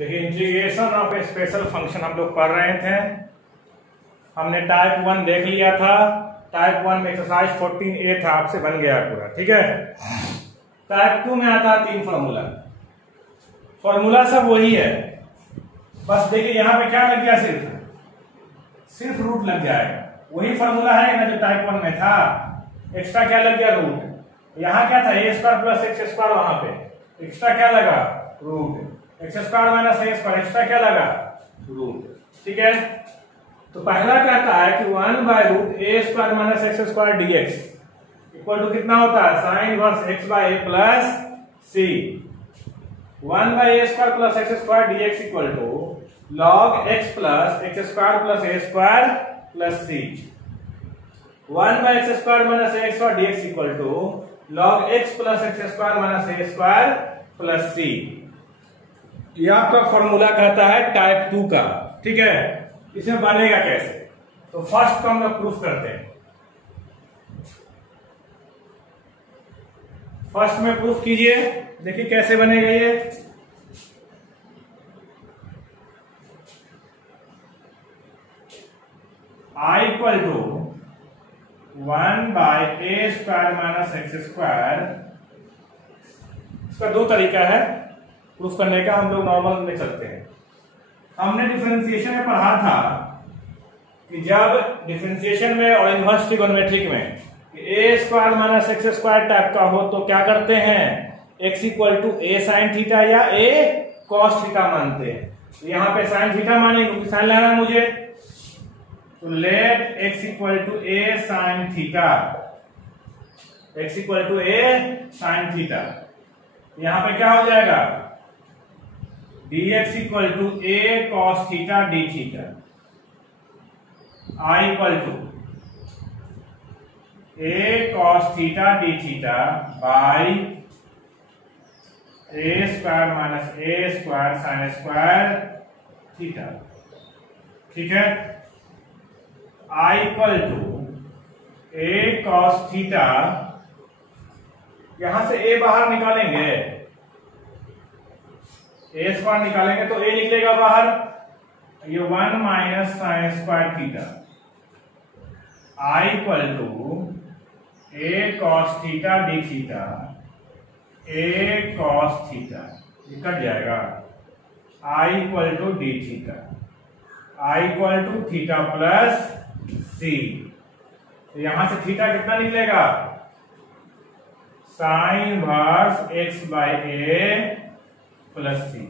देखिए integration of A special function हम लोग पढ़ रहे थे। हमने टाइप 1 देख लिया था। टाइप 1 में एक्सरसाइज 14A था, आपसे बन गया पूरा, ठीक है। टाइप 2 में आता है 3 फॉर्मूला। फॉर्मूला सब वही है, बस देखिए यहाँ पे क्या लग गया, सिर्फ रूट लग जाएगा। वही फॉर्मूला है ना जो टाइप 1 में था। एक्स्ट्रा क्या लग गया, रूट। यहाँ क्या था, a square plus x square, वहां पे एक्स्ट्रा क्या लगा, रूट। एक्स स्क्वायर माइनस ए स्क्वायर, एक्स्ट्रा क्या लगा, रूट। ठीक है, तो पहला कहता है कि 1 by root A square minus x square dx equal to कितना होता है, sine inverse X by A plus C. 1 by A square plus x square dx equal to log x plus x square plus A square plus C. 1 by X square minus A square dx equal to log x plus x square minus A square plus सी। यह आपका formula कहता है type 2 का, ठीक है। इसमें बनेगा कैसे, तो फर्स्ट को हम लोग प्रूफ करते हैं। फर्स्ट में प्रूफ कीजिए, देखिए कैसे बनेगा ये। I equal to 1 by A square minus x square. इसका दो तरीका है प्रूफ करने का, हम लोग नॉर्मल में चलते हैं। हमने डिफरेंशिएशन में पढ़ा था कि जब डिफरेंशिएशन में और इनवर्स ट्रिगोनोमेट्रिक में A square minus x square type का हो तो क्या करते हैं, X equal to A sine theta या ए कॉस थीटा मानते हैं। यहाँ पे साइन थीटा मानेंगे क्योंकि साइन लेना है मुझे, तो let x equal to A sine theta, X equal to A sine theta. यहाँ पे क्या हो जाएगा, dx equal to A cos theta D theta. I equal to A cos theta D theta by A square minus A square sine square theta, ठीक है। I equal to A cos theta, यहां से ए बाहर निकालेंगे, ए square निकालेंगे तो ए निकलेगा बाहर, ये 1 minus sine square theta. I equal to A cos theta D theta, A cos theta, ये कट जाएगा। I equal to D theta, I equal to theta plus C. तो यहां से थीटा कितना निकलेगा, sine inverse X by A plus C,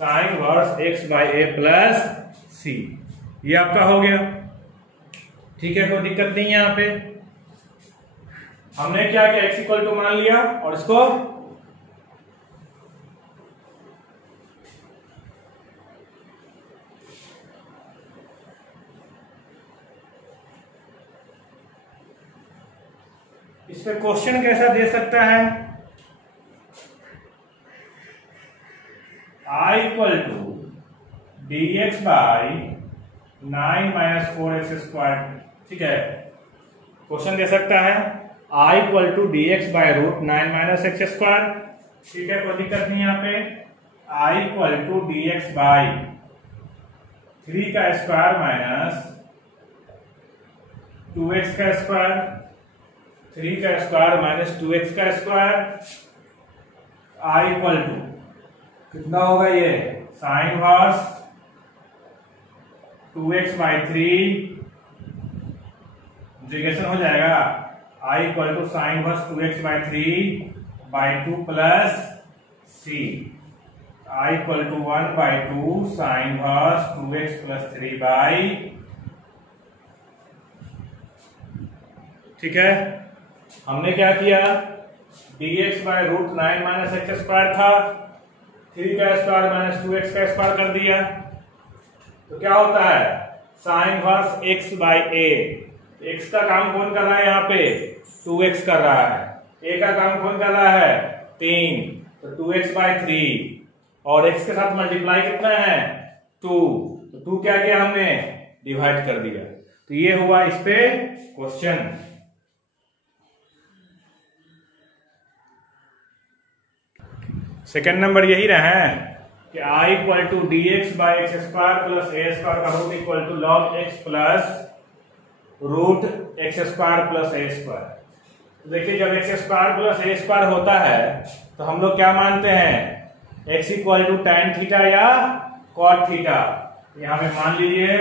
sine inverse X by A plus C. ये आपका हो गया, ठीक है, कोई दिक्कत नहीं है। यहां पे हमने क्या किया, एक्स इक्वल टू मान लिया और इसको इस पे क्वेश्चन कैसा दे सकता है, I equal to D x by 9 minus 4x square, ठीक है। क्वेश्चन दे सकता है I equal to D x by root 9 minus x square, ठीक है, कोई दिक्कत नहीं। यहाँ पे I equal to D x by 3 का स्क्वायर माइनस 2x का स्क्वायर, 3 का स्क्वायर माइनस 2x का स्क्वायर। आई इक्वल टू कितना होगा ये, sign inverse 2x by 3 integration हो जाएगा। I equal to sine inverse 2x by 3 by 2 plus C. I equal to 1 by 2 sine inverse 2x plus 3 by, ठीक है। हमने क्या किया, dx by root 9 minus x square था, 3 का स्क्वायर माइनस 2x का स्क्वायर कर दिया, तो क्या होता है, sine inverse x by a. x का काम कौन कर रहा है, यहाँ पे 2x कर रहा है, a का काम कौन कर रहा है 3, तो 2x बाई 3 और x के साथ मल्टीप्लाई कितना है 2, तो 2 क्या किया हमने, डिवाइड कर दिया। तो ये हुआ इस पे क्वेश्चन। सेकंड नंबर यही रहा है कि कि I equal to D x by x square plus A square का root equal to log x plus root x square plus A square. तो देखिए जब एक्स स्क्वायर प्लस ए स्क्वायर होता है तो हम लोग क्या मानते हैं, X equal to tan theta या cot थीटा। यहां पे मान लीजिए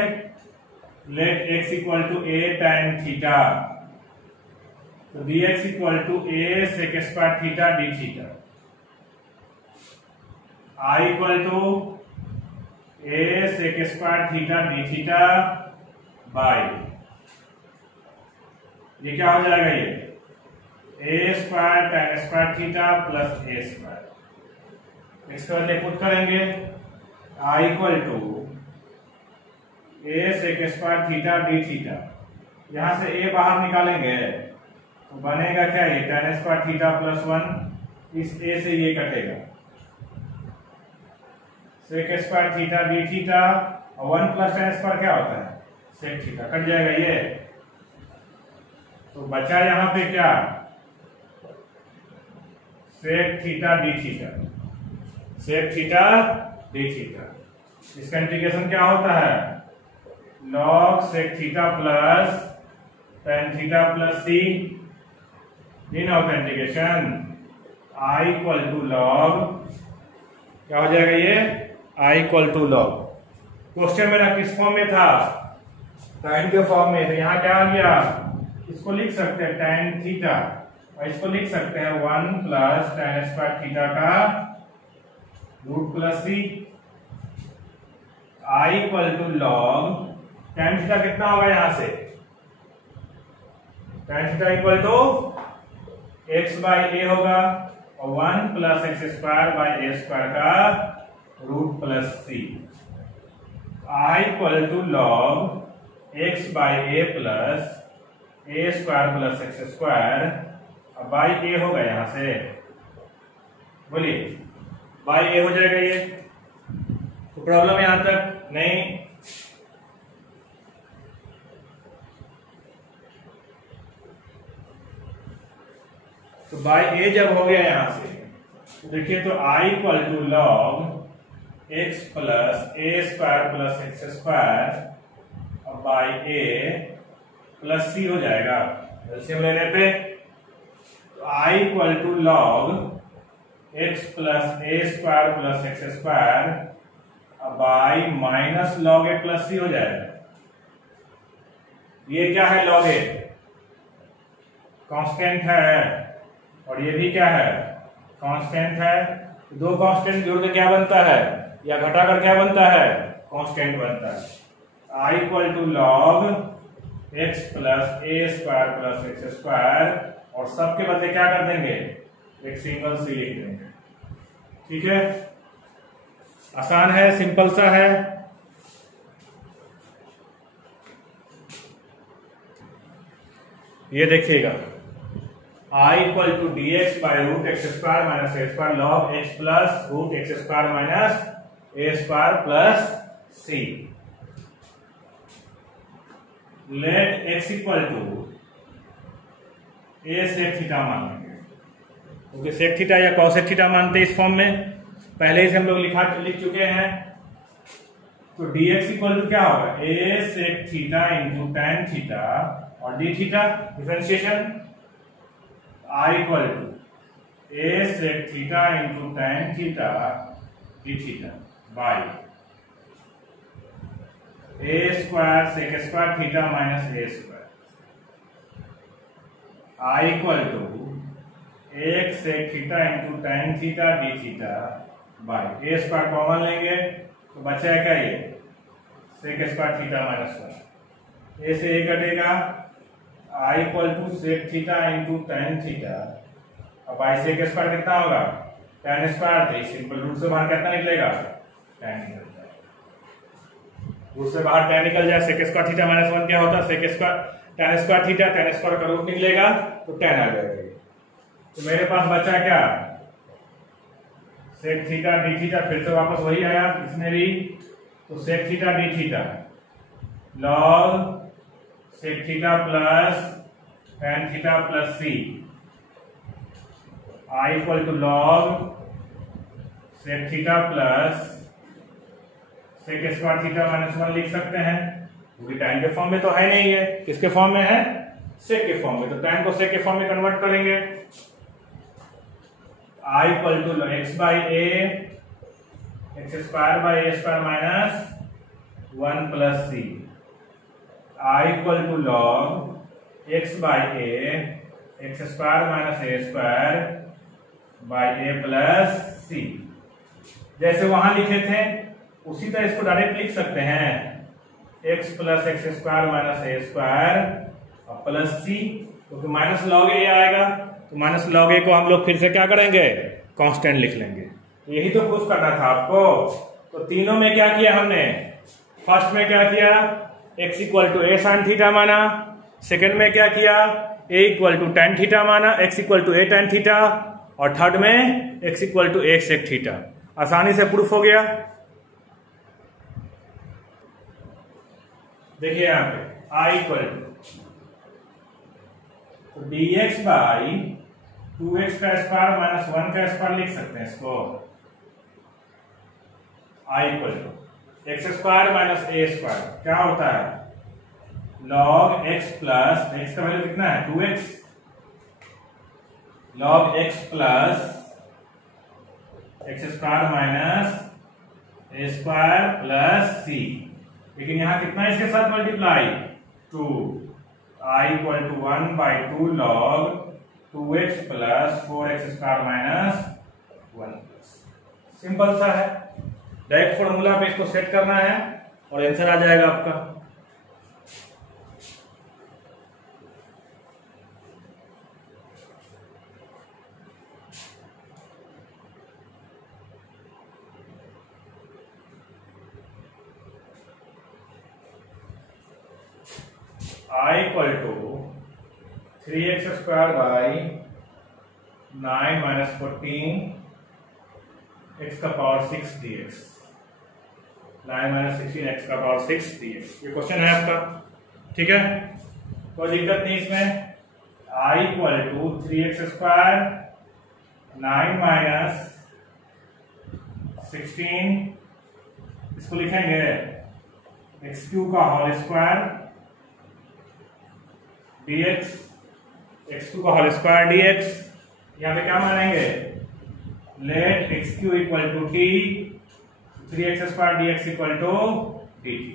let x equal to A tan theta, तो D X equal to A sec square theta D theta, I equal to A sec square theta D theta by, ये क्या हो जाएगा, ये A square tan square theta plus A square. इसके बाद put करेंगे I equal to A sec square theta D theta, यहां से ए बाहर निकालेंगे तो बनेगा क्या, ये tan स्क्वायर थीटा प्लस 1, इस ए से ये कटेगा, sec square theta D theta और 1 प्लस tan स्क्वायर क्या होता है, सेक थीटा, कट जाएगा ये। तो बचा यहां पे क्या, sec theta D theta, sec theta D theta. इसका इंटीग्रेशन क्या होता है, log sec theta plus tan theta plus C, ये ना होता integration, I equal to log, क्या हो जाएगा ये, I equal to log. Question मेरा किस फॉर्म में था, tan के फॉर्म में, तो यहाँ क्या आ गया, इसको लिख सकते हैं tan थीटा और इसको लिख सकते हैं 1 प्लस tan स्क्वायर थीटा का root plus C, I equal to log tan theta कितना होगा यहां से, tan theta equal to X by A होगा और 1 plus x square by A square का root plus C, I equal to log X by A plus A square plus x square, अब by A होगा यहां से, बोलिए by ए हो जाएगा ये। तो प्रॉब्लम यहां तक नहीं, तो बाई ए जब हो गया यहां से, तो देखिए तो I equal to log x plus A square plus x square और बाई ए प्लस सी हो जाएगा एलसीएम लेने पे। तो I equal to log x plus A square plus x square by minus log a plus c हो जाएगा। ये क्या है, लॉग ए कांस्टेंट है और ये भी क्या है, कांस्टेंट है। दो कांस्टेंट जोड़ के क्या बनता है, या घटाकर क्या बनता है, कांस्टेंट बनता है। I equal to log x plus A square plus x square और सबके बदले क्या कर देंगे, एक सिंगल सी लिख देंगे। ठीक है, आसान है, सिंपल सा है। ये देखिएगा I equal to D x by root x square minus A square log x plus root x square minus A square plus c. Let x equal to A sec theta मान लेंगे, क्योंकि sec theta या cosec theta मानते हैं इस form में, पहले ही से हम लोग लिख चुके हैं। तो डी एक्स इक्वल टू क्या होगा, a sec theta into tan theta और d theta differentiation, I equal to A sec theta into tan theta D theta by A square sec square theta minus A square, I equal to एक sec theta into tan theta D theta by A square common लेंगे तो बचा है क्या, ये sec square theta minus 1, a से a कटेगा, I equal to sec theta into tan theta अब बाई सेक स्क्वायर कितना होगा, tan स्क्वायर, तो सिंपल रूट से बाहर कितना निकलेगा, tan निकल जाए, रूट से बाहर tan निकल जाए, सेक स्क्वायर थीटा माइनस 1 क्या होता है, sec square tan square theta, tan square का रूट निकलेगा तो tan आ जाएगा। तो मेरे पास बचा क्या, सेक थीटा डी थीटा, फिर से वापस वही आया इसमें भी, तो sec theta D theta log sec theta plus tan theta plus C, I equal to log sec theta plus sec square theta minus 1 लिख सकते हैं, क्योंकि tan के फॉर्म में तो है नहीं है, किसके फॉर्म में है, सेक के फॉर्म में। तो tan को सेक के फॉर्म में कन्वर्ट करेंगे, I equal to x by a x square by A square minus 1 plus c, I equal to log x by a x square minus A square by A plus c. जैसे वहां लिखे थे उसी तरह इसको direct लिख सकते हैं, x plus x square minus ए स्क्वायर प्लस सी, क्योंकि माइनस लॉग ए आएगा, तो माइनस लॉग ए को हम लोग फिर से क्या करेंगे, कांस्टेंट लिख लेंगे। यही तो प्रूफ करना था आपको। तो तीनों में क्या किया हमने, फर्स्ट में क्या किया, x equal to A sine theta माना, सेकंड में क्या किया, a equal to tan theta माना, x equal to a tan theta, और थर्ड में x equal to a sec theta. आसानी से प्रूफ हो गया। देखिए यहां पे I equal to dx by 2x का स्क्वायर माइनस 1 का स्क्वायर लिख सकते हैं इसको, I equal to x square minus A square क्या होता है, log x प्लस x का वैल्यू कितना है 2x, log x plus x square minus ए स्क्वायर प्लस सी। लेकिन यहां कितना इसके साथ multiply 2, I equal to 1 by 2 log 2x plus 4x square minus 1। Simple सा है, डायरेक्ट फॉर्मूला पे इसको सेट करना है और आंसर आ जाएगा आपका। I equal to 3x square by 9 minus 14 x का पावर 6 dx, 9 माइनस 16 x का पावर 6 dx। ये क्वेश्चन है आपका, ठीक है, कोई दिक्कत नहीं इसमें। I equal to 3x square 9 minus 16, इसको लिखेंगे x क्यू का होल स्क्वायर dx, x2 का होल स्क्वायर dx। यहाँ पे क्या मानेंगे, let x cube equal to t, 3x square dx equal to dt।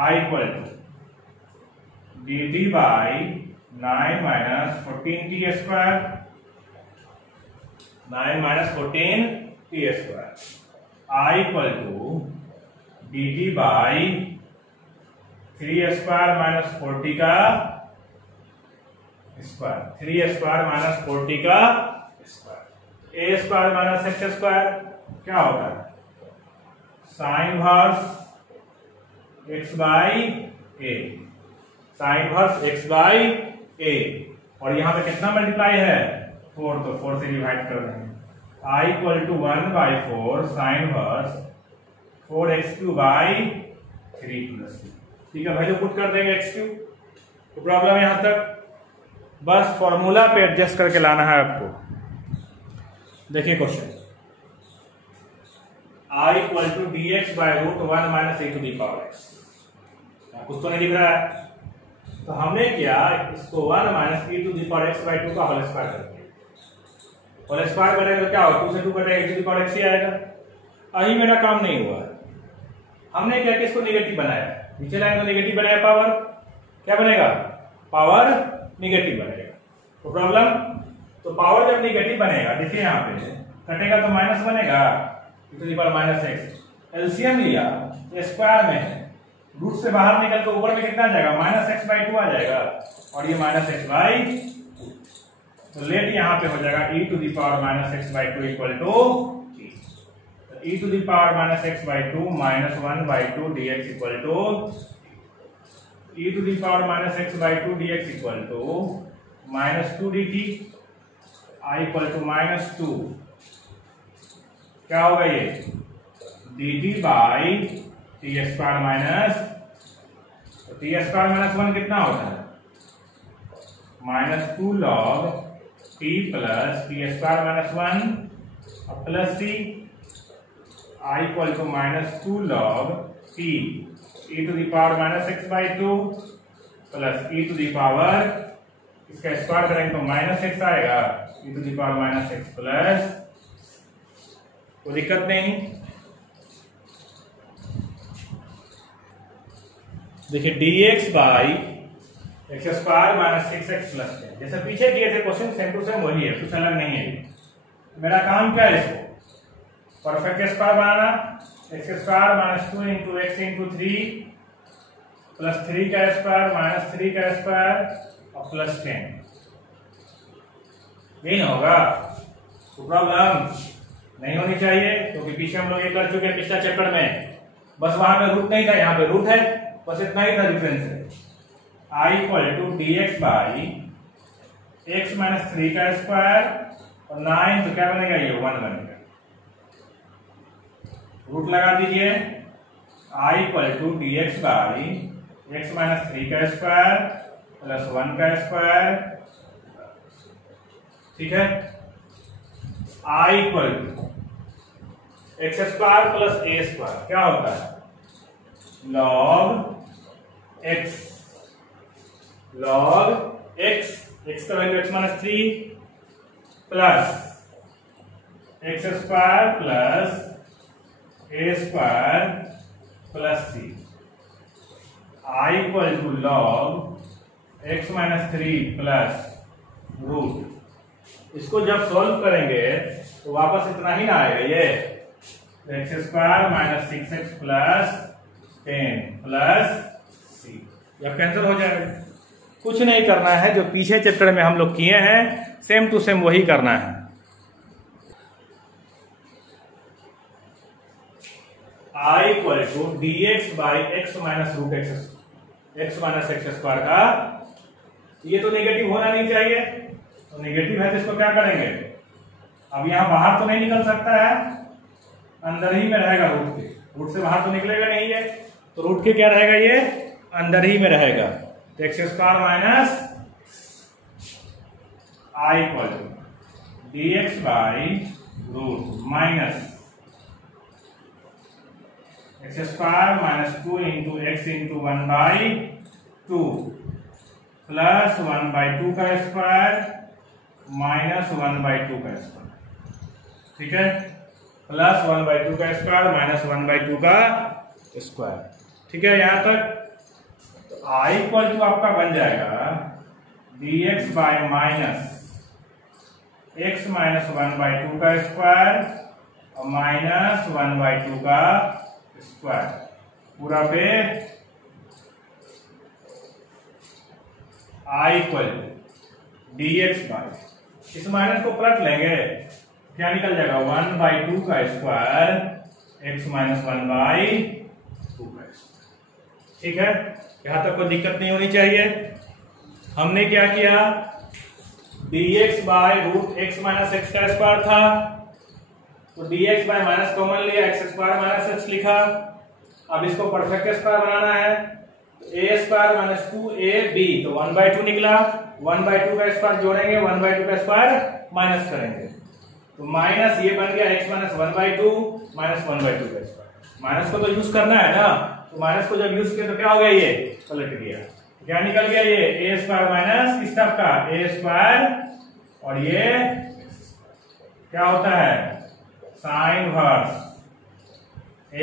I equal to dt by 9 minus 14t square, 9 minus 14t square. I equal to dt by 3 square minus 4t का square, 3 square minus 4t का square. A square minus x square क्या होता है, sine inverse x by a, sine inverse x by a, और यहां पे कितना multiply है 4, तो 4 से डिवाइड कर रहे हैं। I equal to 1 by 4 sine inverse 4x³ by 3 plus 2। ठीक है, वैल्यू पुट कर देंगे x क्यूब। तो प्रॉब्लम यहां तक, बस फॉर्मूला पे एडजस्ट करके लाना है आपको। देखिए question, I equal to dx by root 1 minus e to the power x, कुछ तो नहीं दिख रहा है, तो हमने क्या इसको 1 minus e to the power x by 2 का होल स्क्वायर कर दिया। होल स्क्वायर करेंगे तो क्या होगा, 2 से 2 कटेगा, e to the power x ही आएगा। अभी मेरा काम नहीं हुआ, हमने क्या किया इसको नेगेटिव बनाया, नीचे लाइन को नेगेटिव बनाया, पावर क्या बनेगा, पावर नेगेटिव बनेगा। तो प्रॉब्लम, तो पावर जब नेगेटिव बनेगा, देखिए यहाँ पे कटेगा तो माइनस बनेगा, e to the power minus x। LCM लिया तो स्क्वायर में है, रूट से बाहर निकल के ऊपर में कितना आ जाएगा, माइनस एक्स बाई 2 आ जाएगा, और ये माइनस एक्स बाई 2। तो लेट यहाँ पे हो जाएगा e to the power minus x by 2 equal to e to the power minus x by 2 minus 1 by 2 dx equal to e to the power minus x by 2 dx equal to minus 2 dt। I equal to minus 2 क्या होगा ये dt by t square minus, t square minus 1 कितना होता है, minus 2 log t plus t square minus 1 plus c. I equal to -2 log t e to the power -x/2 plus e to the power, इसका square करेंगे तो -x आएगा, e to the power -x plus, कोई दिक्कत नहीं। देखिए dx by x square minus 6x plus 10, जैसे पीछे किए थे क्वेश्चन सेम टू सेम वही है, कुछ अलग नहीं है। मेरा काम क्या है, इसको परफेक्ट स्क्वायर बनाना, x square minus 2 into x into 3 plus 3 का स्क्वायर माइनस 3 का स्क्वायर और प्लस 10, यही ना होगा। तो प्रॉब्लम नहीं होनी चाहिए, क्योंकि पीछे हम लोग ये कर चुके हैं पिछला चैप्टर में, बस वहां पे रूट नहीं था, यहाँ पे रूट है, बस इतना ही था डिफरेंस है। I equal to D x by x minus 3 का स्क्वायर और 9, तो क्या बनेगा, ये 1 बनेगा। रूट लगा दीजिए, I equal to D x by x minus 3 का स्क्वायर प्लस 1 का स्क्वायर, ठीक है। I equal to x square plus A square क्या होता है, log x, log x, x का value x minus 3 plus x square plus A square plus C. I equal to log x minus 3 plus root, इसको जब solve करेंगे तो वापस इतना ही ना आएगा, ये x square minus 6x plus 10 plus सी, यह कैंसिल हो जाएगा। कुछ नहीं करना है, जो पीछे चैप्टर में हम लोग किए हैं सेम टू सेम वही करना है। I equal to D x by x minus root x, x minus x square का, ये तो नेगेटिव होना नहीं चाहिए, तो नेगेटिव है तो इसको क्या करेंगे, अब यहां बाहर तो नहीं निकल सकता है, अंदर ही में रहेगा रूट के, रूट से बाहर तो निकलेगा नहीं है, तो रूट के क्या रहेगा, ये अंदर ही में रहेगा। तो x square minus I equal to D x by root minus x square minus 2 into x into 1/2 plus 1/2 का स्क्वायर माइनस 1/2 का स्क्वायर, ठीक है, प्लस 1/2 का स्क्वायर माइनस 1/2 का स्क्वायर, ठीक है यहां तक। तो आई इक्वल टू आपका बन जाएगा D x bye minus x minus 1/2 का स्क्वायर और माइनस 1/2 का स्क्वायर पूरा पे I equal D x bye, इस माइनस को पलट लेंगे, क्या निकल जाएगा 1/2 का स्क्वायर एक्स माइनस 1/2 का स्क्वायर, ठीक है। यहां तक कोई दिक्कत नहीं होनी चाहिए। हमने क्या किया, dx by root x minus x का स्क्वायर था, तो dx बाय माइनस कॉमन लिया, एक्स स्क्वायर माइनस एक्स लिखा। अब इसको परफेक्ट स्क्वायर बनाना है, ए स्क्वायर माइनस 2ab, तो 1/2 निकला, 1/2 का स्क्वायर जोड़ेंगे, 1/2 का स्क्वायर माइनस करेंगे, तो माइनस ये बन गया x माइनस 1/2 माइनस 1/2 का स्क्वायर। माइनस को तो यूज करना है ना, तो माइनस को जब यूज किया तो क्या हो गया, ये पलट गया, क्या निकल गया, ये a स्क्वायर माइनस किस टर्म का, a स्क्वायर, और ये क्या होता है sine inverse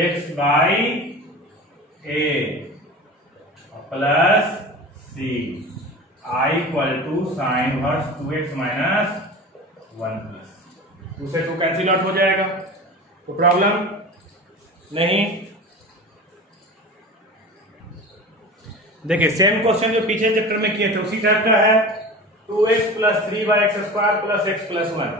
x by a plus c, i equal to sine inverse 2x minus 1 plus 2 से 2 कैंसिल आउट हो जाएगा, तो प्रॉब्लम नहीं। देखिए सेम क्वेश्चन जो पीछे चैप्टर में किए थे उसी टाइप का है, 2x plus 3x square plus x plus 1,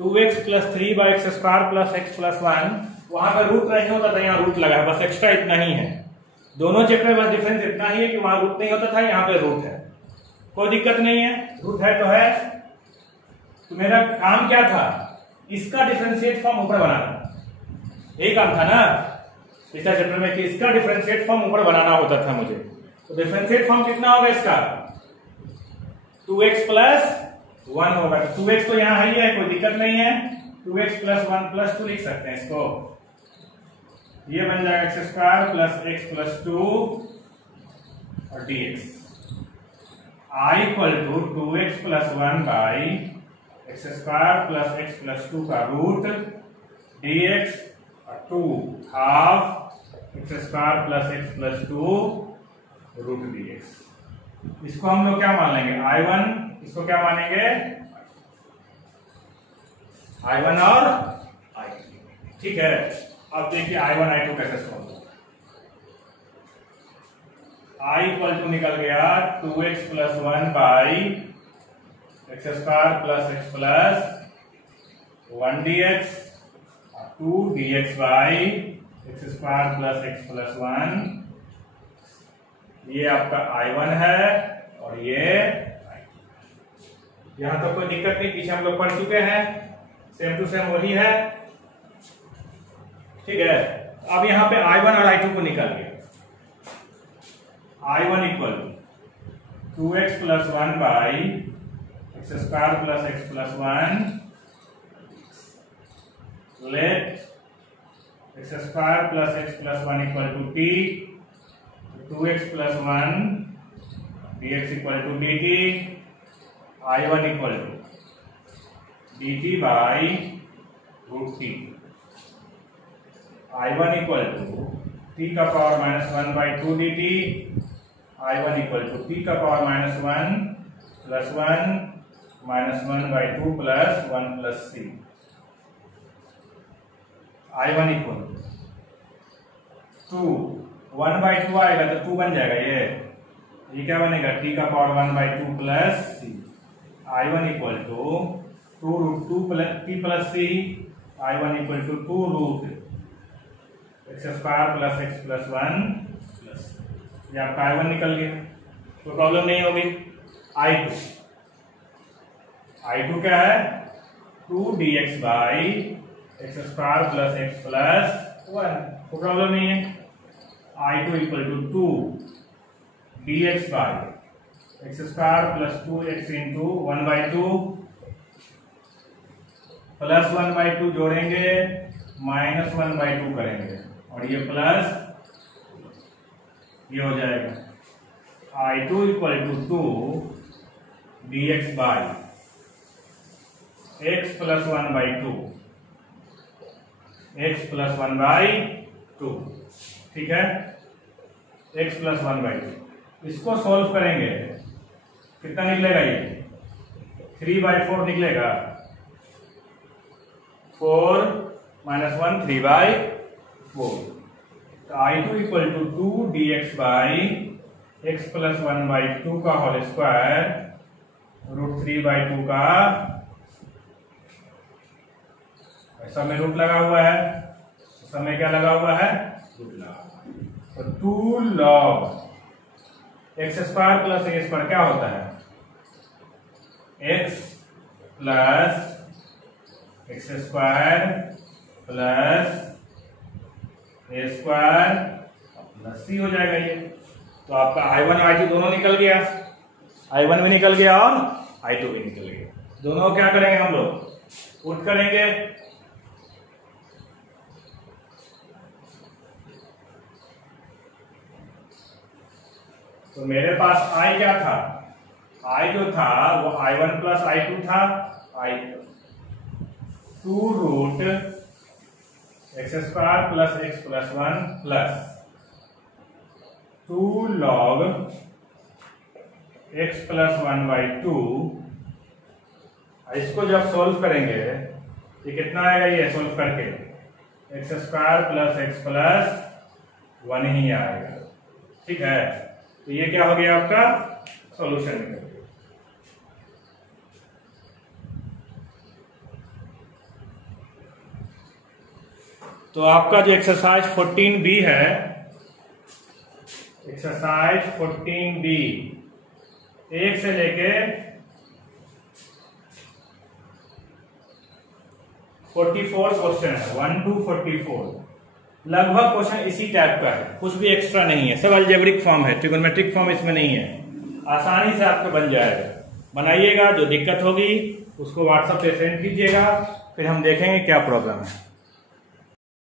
2x plus 3x square plus x plus 1, वहां पर रूट नहीं होता था, यहाँ रूट लगा है, बस एक्स्ट्रा इतना ही है। दोनों चैप्टर में बस डिफरेंस इतना ही है कि वहां रूट नहीं होता था, यहाँ पे रूट है, कोई दिक्कत नहीं है, रूट है तो है। तो मेरा काम क्या था, इसका डिफरेंशिएट फॉर्म ऊपर बनाना, यही काम था ना पिछले चैप्टर में कि इसका डिफरेंशिएट फॉर्म ऊपर बनाना होता था मुझे। तो डिफरेंशिएट फॉर्म कितना होगा इसका, 2x प्लस 1 होगा, तो 2x तो यहाँ है ही है, कोई दिक्कत नहीं है, 2x प्लस 1 प्लस 2 लिख सकते हैं इसको, ये बन जाएगा x square plus x plus 2 और dx। I equal to 2x plus 1 by x square plus x plus 2 का रूट dx और 2 half x square plus x plus 2 root dx। इसको हम लोग क्या मान लेंगे I1, इसको क्या मानेंगे I1 और I2। ठीक है, अब देखिए I1 I2 कैसे सॉल्व होगा। I इक्वल टू निकल गया 2x plus 1 by x square plus x plus 1 dx और 2 dx by x square plus x plus 1। ये आपका I1 है और ये I2। यहां तक कोई दिक्कत नहीं, पीछे हम लोग पढ़ चुके हैं, सेम टू सेम वही है। ठीक है, अब यहां पे I1 और I2 को निकाल गया। I1 equal 2x plus 1 by x square plus x plus 1 let x square plus x plus 1 equal to t 2x plus 1 dx equal to dt। I1 equal to dt by root t। I1 equal to t का power minus 1 by 2 dt। I1 equal to t का power minus 1 plus 1 minus 1 by 2 plus 1 plus c। I1 equal to 1 by 2 आएगा तो 2 बन जाएगा। ये क्या बनेगा t का power 1 by 2 plus c। I1 equal to 2 root 2 plus t plus c। I1 equal to 2 root x square plus x plus 1 plus, ये आपका I1 निकल गया, कोई प्रॉब्लम नहीं होगी। I2 क्या है 2 dx by x square plus x plus 1, कोई प्रॉब्लम नहीं है। I2 equal to 2 dx by x square plus 2x into 1 by 2 plus 1 by 2 जोड़ेंगे माइनस 1 बाई 2 करेंगे और ये प्लस ये हो जाएगा। I2 equal to 2 dx by x plus 1 by 2 x plus 1 by 2। ठीक है, x प्लस 1 बाई 2, इसको सॉल्व करेंगे कितना निकलेगा, ये 3 बाई 4 निकलेगा। 4 माइनस 1 3 बाई 4। तो I2 equal to 2 dx by x plus 1 by 2 का होल स्क्वायर रूट 3 बाई 2 का, ऐसा में रूट लगा हुआ है, सब में क्या लगा हुआ है रूट लगा हुआ है। तो 2 log एक्स स्क्वायर प्लस ए स्क्वायर क्या होता है x plus x square plus ए स्क्वायर प्लस सी हो जाएगा ये। तो आपका I1 और I2 दोनों निकल गया, I1 भी निकल गया और I2 भी निकल गया। दोनों क्या करेंगे हम लोग पुट करेंगे। तो मेरे पास I क्या था, I जो था वो I1 प्लस I2 था। I2 root x square plus x plus 1 plus 2 log x plus 1 by 2। इसको जब सोल्व करेंगे ये कितना आएगा, ये सोल्व करके x square plus x plus 1 ही आएगा। ठीक है, तो ये क्या हो गया आपका सॉल्यूशन निकल गया। तो आपका जो एक्सरसाइज 14B है, एक्सरसाइज 14B 1 से लेके 44 क्वेश्चन है, 1 to 44 लगभग क्वेश्चन इसी टाइप का है, कुछ भी एक्स्ट्रा नहीं है, सब अलजेब्रिक फॉर्म है, ट्रिगोनोमेट्रिक फॉर्म इसमें नहीं है। आसानी से आपका बन जाएगा, बनाइएगा। जो दिक्कत होगी उसको व्हाट्सएप पे सेंड कीजिएगा, फिर हम देखेंगे क्या प्रॉब्लम है।